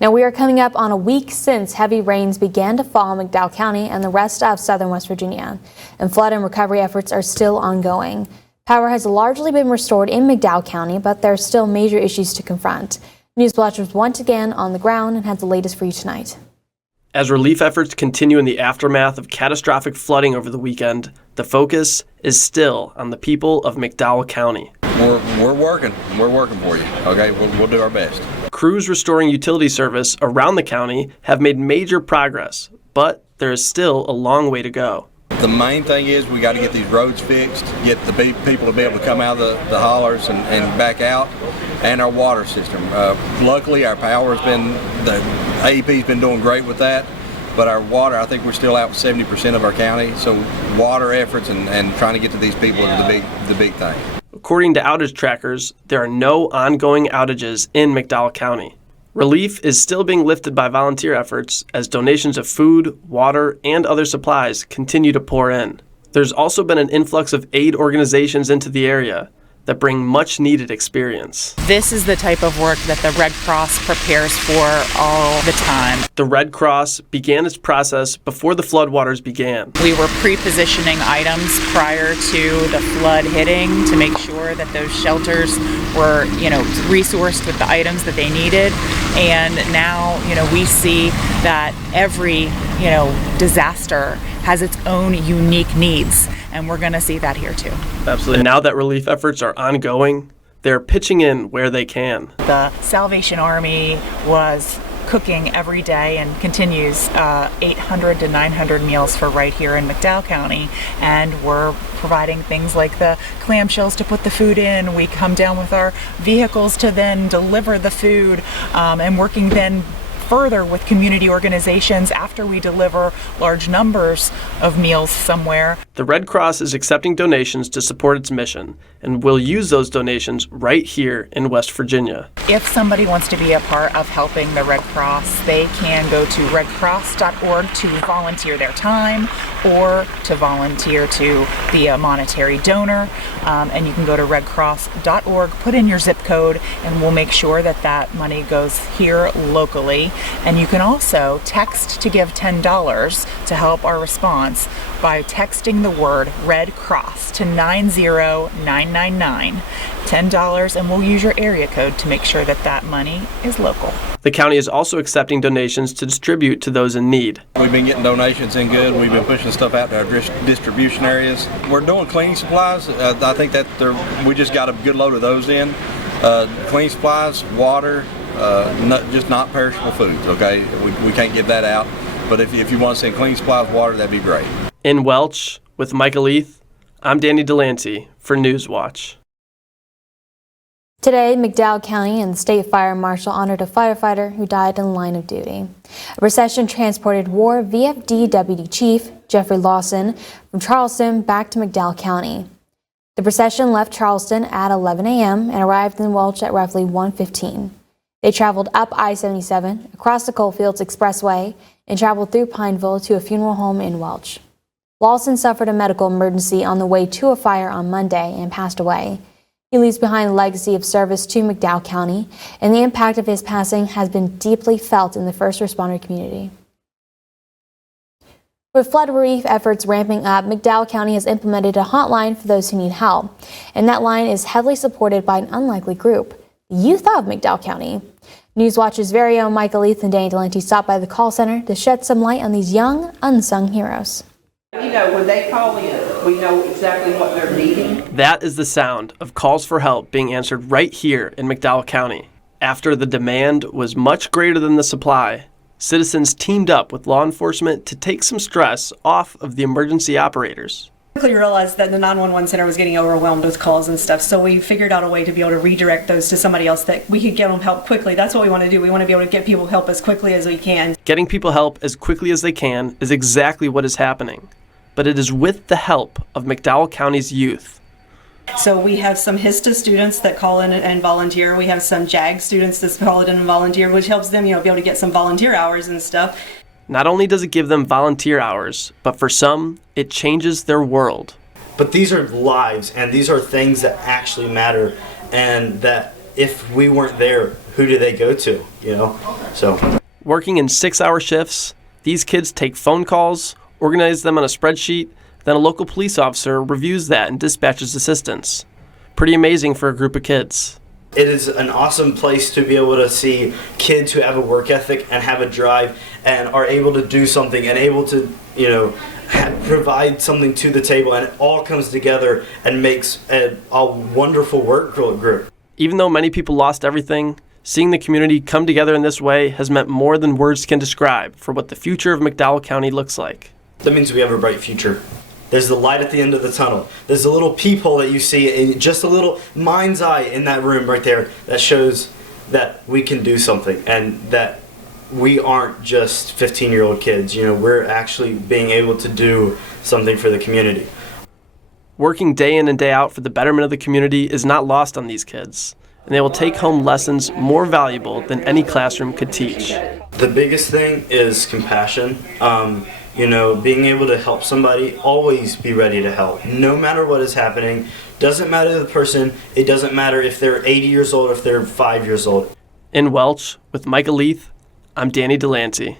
Now, we are coming up on a week since heavy rains began to fall in McDowell County and the rest of southern West Virginia, and flood and recovery efforts are still ongoing. Power has largely been restored in McDowell County, but there are still major issues to confront. News Watch was once again on the ground and has the latest for you tonight. As relief efforts continue in the aftermath of catastrophic flooding over the weekend, the focus is still on the people of McDowell County. We're working for you, okay? We'll do our best. Crews restoring utility service around the county have made major progress, but there is still a long way to go. The main thing is we got to get these roads fixed, get the people to be able to come out of the hollers and back out, and our water system. Luckily, our power's been, the AEP's been doing great with that, but our water, I think we're still out with 70% of our county, so water efforts and trying to get to these people is the big thing. According to outage trackers, there are no ongoing outages in McDowell County. Relief is still being lifted by volunteer efforts as donations of food, water, and other supplies continue to pour in. There's also been an influx of aid organizations into the area that bring much needed experience. This is the type of work that the Red Cross prepares for all the time. The Red Cross began its process before the floodwaters began. We were pre-positioning items prior to the flood hitting to make sure that those shelters were, resourced with the items that they needed. And now, we see that every, disaster has its own unique needs. And we're going to see that here too. Absolutely. And now that relief efforts are ongoing, they're pitching in where they can. The Salvation Army was cooking every day and continues 800 to 900 meals for right here in McDowell County. And we're providing things like the clamshells to put the food in. We come down with our vehicles to then deliver the food and working then further with community organizations after we deliver large numbers of meals somewhere. The Red Cross is accepting donations to support its mission and will use those donations right here in West Virginia. If somebody wants to be a part of helping the Red Cross, they can go to redcross.org to volunteer their time or to volunteer to be a monetary donor. And you can go to redcross.org, put in your zip code, and we'll make sure that that money goes here locally. And you can also text to give $10 to help our response by texting the word Red Cross to 90999. $10, and we'll use your area code to make sure that that money is local. The county is also accepting donations to distribute to those in need. We've been getting donations in good. We've been pushing stuff out to our distribution areas. We're doing cleaning supplies. I think that we just got a good load of those in. Cleaning supplies, water, not perishable foods, okay? We can't give that out. But if you want to send cleaning supplies, water, that'd be great. In Welch, with Michael Leith, I'm Danny Delancey for News Watch. Today, McDowell County and the State Fire Marshal honored a firefighter who died in the line of duty. A procession transported War VFD Deputy Chief Jeffrey Lawson from Charleston back to McDowell County. The procession left Charleston at 11 a.m. and arrived in Welch at roughly 1:15. They traveled up I-77, across the Coalfields Expressway, and traveled through Pineville to a funeral home in Welch. Lawson suffered a medical emergency on the way to a fire on Monday and passed away. He leaves behind a legacy of service to McDowell County, and the impact of his passing has been deeply felt in the first responder community. With flood relief efforts ramping up, McDowell County has implemented a hotline for those who need help, and that line is heavily supported by an unlikely group, the youth of McDowell County. Newswatch's very own Michael Leith and Danny Delancey stopped by the call center to shed some light on these young, unsung heroes. When they call in, we know exactly what they're needing. That is the sound of calls for help being answered right here in McDowell County. After the demand was much greater than the supply, citizens teamed up with law enforcement to take some stress off of the emergency operators. Quickly realized that the 911 center was getting overwhelmed with calls and stuff, so we figured out a way to be able to redirect those to somebody else that we could get them help quickly. That's what we want to do. We want to be able to get people help as quickly as we can. Getting people help as quickly as they can is exactly what is happening, but it is with the help of McDowell County's youth. So we have some HISTA students that call in and volunteer. We have some JAG students that call in and volunteer, which helps them, be able to get some volunteer hours and stuff. Not only does it give them volunteer hours, but for some, it changes their world. But these are lives, and these are things that actually matter, and that if we weren't there, who do they go to, So Working in 6-hour shifts, these kids take phone calls, organize them on a spreadsheet, then a local police officer reviews that and dispatches assistance. Pretty amazing for a group of kids. it is an awesome place to be able to see kids who have a work ethic and have a drive and are able to do something and able to, provide something to the table, and it all comes together and makes a wonderful work group. Even though many people lost everything, seeing the community come together in this way has meant more than words can describe for what the future of McDowell County looks like. That means we have a bright future. There's the light at the end of the tunnel. There's a little peephole that you see, and just a little mind's eye in that room right there that shows that we can do something and that we aren't just 15-year-old kids. We're actually being able to do something for the community. Working day in and day out for the betterment of the community is not lost on these kids, and they will take home lessons more valuable than any classroom could teach. The biggest thing is compassion. Being able to help somebody, always be ready to help. No matter what is happening, doesn't matter the person, it doesn't matter if they're 80 years old or if they're 5 years old. In Welch, with Micah Leith, I'm Danny Delancey.